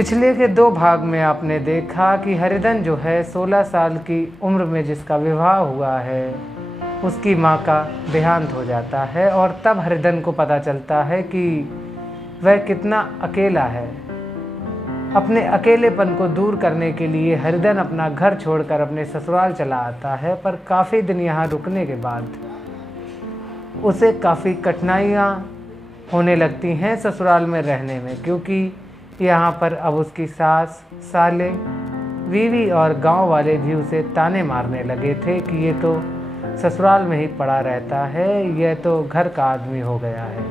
पिछले के 2 भाग में आपने देखा कि हरिधन जो है 16 साल की उम्र में जिसका विवाह हुआ है उसकी माँ का देहांत हो जाता है और तब हरिधन को पता चलता है कि वह कितना अकेला है। अपने अकेलेपन को दूर करने के लिए हरिधन अपना घर छोड़कर अपने ससुराल चला आता है, पर काफ़ी दिन यहाँ रुकने के बाद उसे काफ़ी कठिनाइयाँ होने लगती हैं ससुराल में रहने में, क्योंकि यहाँ पर अब उसकी सास, साले, बीवी और गांव वाले भी उसे ताने मारने लगे थे कि ये तो ससुराल में ही पड़ा रहता है, यह तो घर का आदमी हो गया है।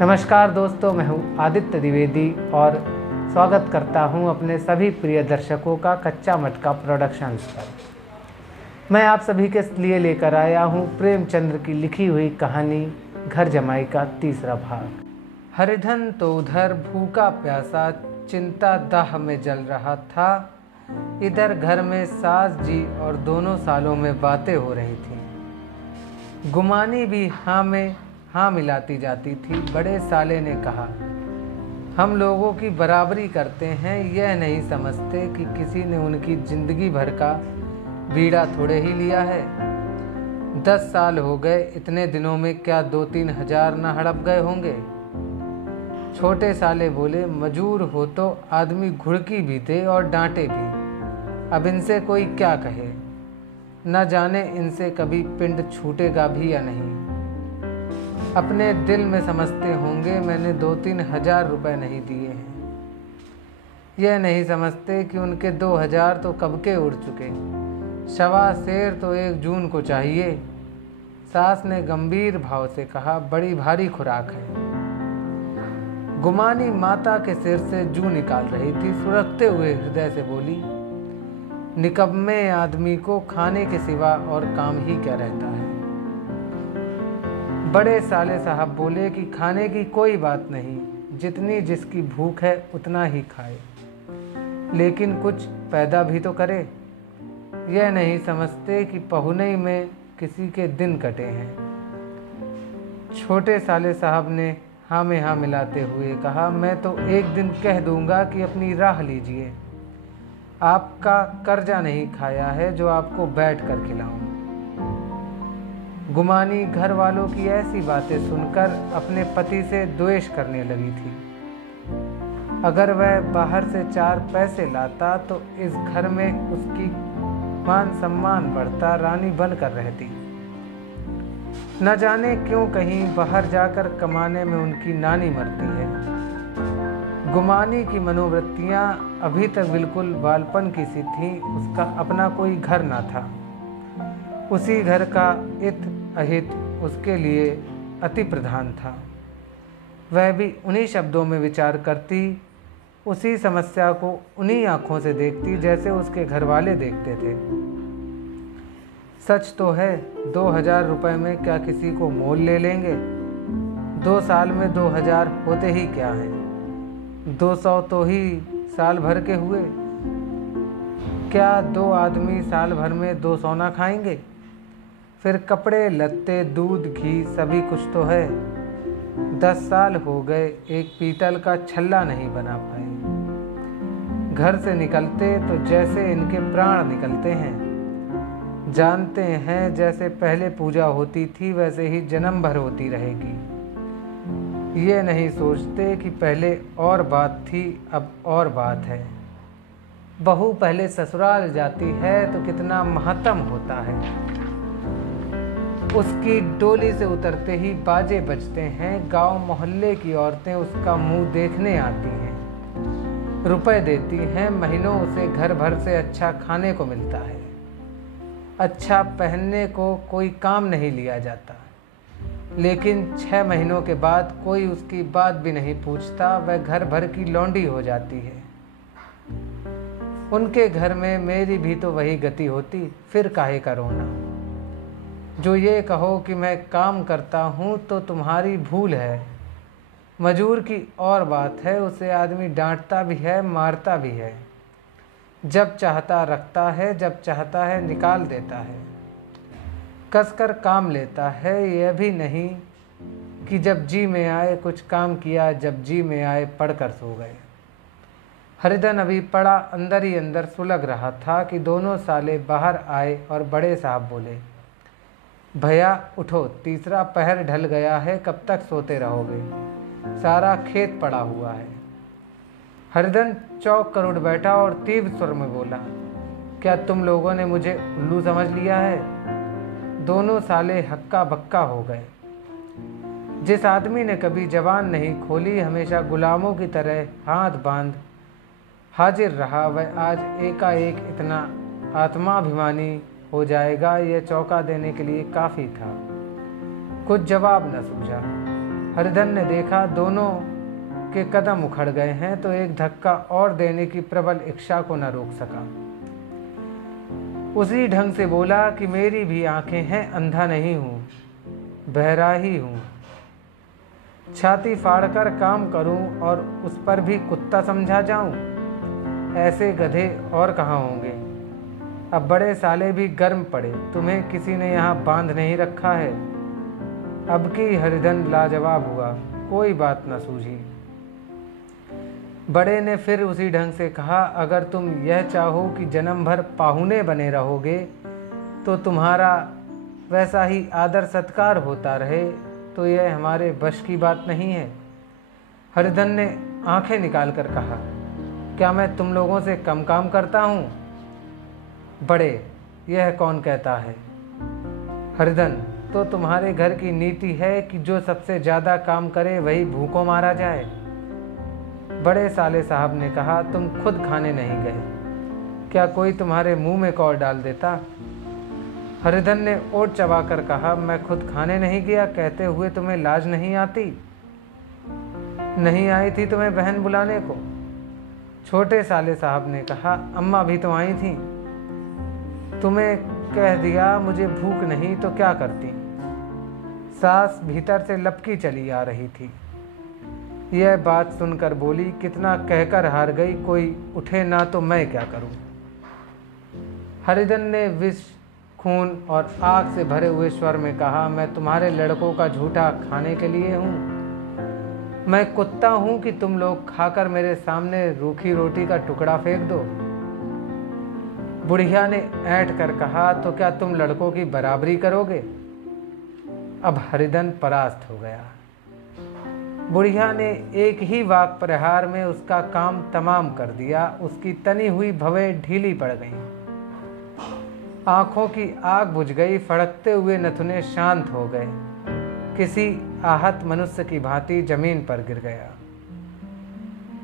नमस्कार दोस्तों, मैं हूँ आदित्य द्विवेदी और स्वागत करता हूँ अपने सभी प्रिय दर्शकों का कच्चा मटका प्रोडक्शंस पर। मैं आप सभी के लिए लेकर आया हूँ प्रेमचंद्र की लिखी हुई कहानी घर जमाई का 3रा भाग। हरिधन तो उधर भूखा प्यासा चिंता दाह में जल रहा था, इधर घर में सास जी और दोनों सालों में बातें हो रही थी। गुमानी भी हाँ में हाँ मिलाती जाती थी। बड़े साले ने कहा, हम लोगों की बराबरी करते हैं, यह नहीं समझते कि किसी ने उनकी जिंदगी भर का बीड़ा थोड़े ही लिया है। 10 साल हो गए, इतने दिनों में क्या 2-3 हजार न हड़प गए होंगे। छोटे साले बोले, मजूर हो तो आदमी घुड़की भी दे और डांटे भी, अब इनसे कोई क्या कहे, न जाने इनसे कभी पिंड छूटेगा भी या नहीं। अपने दिल में समझते होंगे मैंने 2-3 हजार रुपए नहीं दिए हैं। यह नहीं समझते कि उनके 2000 तो कब के उड़ चुके। शवा शेर तो 1 जून को चाहिए। सास ने गंभीर भाव से कहा, बड़ी भारी खुराक है। गुमानी माता के सिर से जू निकाल रही थी, सुरखते हुए हृदय से बोली, निकम्मे आदमी को खाने के सिवा और काम ही क्या रहता है। बड़े साले साहब बोले कि खाने की कोई बात नहीं, जितनी जिसकी भूख है उतना ही खाए, लेकिन कुछ पैदा भी तो करे। यह नहीं समझते कि पहुनई में किसी के दिन कटे हैं। छोटे साले साहब ने हाँ में हाँ मिलाते हुए कहा, मैं तो एक दिन कह दूंगा कि अपनी राह लीजिए, आपका कर्जा नहीं खाया है जो आपको बैठ कर खिलाऊं। गुमानी घर वालों की ऐसी बातें सुनकर अपने पति से द्वेष करने लगी थी। अगर वह बाहर से 4 पैसे लाता तो इस घर में उसकी मान सम्मान बढ़ता, रानी बनकर रहती। न जाने क्यों कहीं बाहर जाकर कमाने में उनकी नानी मरती है। गुमानी की मनोवृत्तियां अभी तक बिल्कुल बालपन की सी थी। उसका अपना कोई घर न था। उसी घर का हित अहित उसके लिए अति प्रधान था। वह भी उन्हीं शब्दों में विचार करती, उसी समस्या को उन्हीं आँखों से देखती जैसे उसके घर वाले देखते थे। सच तो है, 2000 रुपए में क्या किसी को मोल ले लेंगे। 2 साल में 2000 होते ही क्या हैं। 200 तो ही साल भर के हुए। क्या 2 आदमी साल भर में 200 ना खाएंगे। फिर कपड़े लत्ते, दूध, घी सभी कुछ तो है। 10 साल हो गए, एक पीतल का छल्ला नहीं बना पाए। घर से निकलते तो जैसे इनके प्राण निकलते हैं। जानते हैं जैसे पहले पूजा होती थी वैसे ही जन्म भर होती रहेगी। ये नहीं सोचते कि पहले और बात थी, अब और बात है। बहू पहले ससुराल जाती है तो कितना महत्म होता है। उसकी डोली से उतरते ही बाजे बजते हैं। गांव मोहल्ले की औरतें उसका मुंह देखने आती हैं, रुपए देती हैं। महीनों उसे घर भर से अच्छा खाने को मिलता है, अच्छा पहनने को कोई काम नहीं लिया जाता। लेकिन 6 महीनों के बाद कोई उसकी बात भी नहीं पूछता, वह घर भर की लौंडी हो जाती है। उनके घर में मेरी भी तो वही गति होती, फिर काहे का रोना। जो ये कहो कि मैं काम करता हूँ तो तुम्हारी भूल है। मजूर की और बात है, उसे आदमी डांटता भी है, मारता भी है। जब चाहता रखता है, जब चाहता है निकाल देता है, कसकर काम लेता है। यह भी नहीं कि जब जी में आए कुछ काम किया, जब जी में आए पढ़कर सो गए। हरिधन अभी पड़ा अंदर ही अंदर सुलग रहा था कि दोनों साले बाहर आए और बड़े साहब बोले, भैया उठो, तीसरा पहर ढल गया है, कब तक सोते रहोगे? सारा खेत पड़ा हुआ है। हरिधन चौंक कर उठ बैठा और तीव्र स्वर में बोला, क्या तुम लोगों ने मुझे उल्लू समझ लिया है? दोनों साले हक्का बक्का हो गए। जिस आदमी ने कभी जबान नहीं खोली, हमेशा गुलामों की तरह हाथ बांध हाजिर रहा, वह आज एकाएक इतना आत्माभिमानी हो जाएगा, यह चौंका देने के लिए काफ़ी था। कुछ जवाब न सूझा। हरिधन ने देखा दोनों के कदम उखड़ गए हैं, तो एक धक्का और देने की प्रबल इच्छा को न रोक सका। उसी ढंग से बोला कि मेरी भी आंखें हैं, अंधा नहीं हूँ, बहरा ही हूँ। छाती फाड़कर काम करूं और उस पर भी कुत्ता समझा जाऊं? ऐसे गधे और कहाँ होंगे? अब बड़े साले भी गर्म पड़े, तुम्हें किसी ने यहाँ बांध नहीं रखा है। अब की हरिधन लाजवाब हुआ, कोई बात न सूझी। बड़े ने फिर उसी ढंग से कहा, अगर तुम यह चाहो कि जन्म भर पाहुने बने रहोगे तो तुम्हारा वैसा ही आदर सत्कार होता रहे, तो यह हमारे बश की बात नहीं है। हरिधन ने आंखें निकाल कर कहा, क्या मैं तुम लोगों से कम काम करता हूँ? बड़े, यह कौन कहता है? हरिधन, तो तुम्हारे घर की नीति है कि जो सबसे ज़्यादा काम करे वही भूखों मारा जाए। बड़े साले साहब ने कहा, तुम खुद खाने नहीं गए, क्या कोई तुम्हारे मुंह में कौर डाल देता? हरिधन ने ओट चबाकर कहा, मैं खुद खाने नहीं गया कहते हुए तुम्हें लाज नहीं आती? नहीं आई थी तुम्हें बहन बुलाने को? छोटे साले साहब ने कहा, अम्मा भी तो आई थी, तुम्हें कह दिया मुझे भूख नहीं तो क्या करती? सास भीतर से लपकी चली आ रही थी। यह बात सुनकर बोली, कितना कहकर हार गई, कोई उठे ना तो मैं क्या करूं? हरिधन ने विष, खून और आग से भरे हुए स्वर में कहा, मैं तुम्हारे लड़कों का झूठा खाने के लिए हूँ? मैं कुत्ता हूँ कि तुम लोग खाकर मेरे सामने रूखी रोटी का टुकड़ा फेंक दो? बुढ़िया ने ऐंठ कर कहा, तो क्या तुम लड़कों की बराबरी करोगे? अब हरिधन परास्त हो गया। बुढ़िया ने एक ही वाक प्रहार में उसका काम तमाम कर दिया। उसकी तनी हुई भवें ढीली पड़ गईं, आंखों की आग बुझ गई, फड़कते हुए नथुने शांत हो गए, किसी आहत मनुष्य की भांति जमीन पर गिर गया।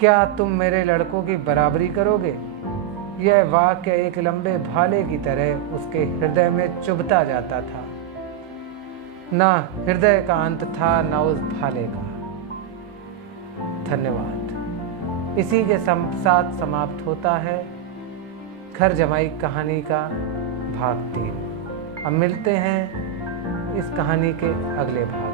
क्या तुम मेरे लड़कों की बराबरी करोगे? यह वाक्य एक लंबे भाले की तरह उसके हृदय में चुभता जाता था। ना हृदय का अंत था, ना उस भाले का। धन्यवाद। इसी के साथ समाप्त होता है घर जमाई कहानी का भाग 3। अब मिलते हैं इस कहानी के अगले भाग।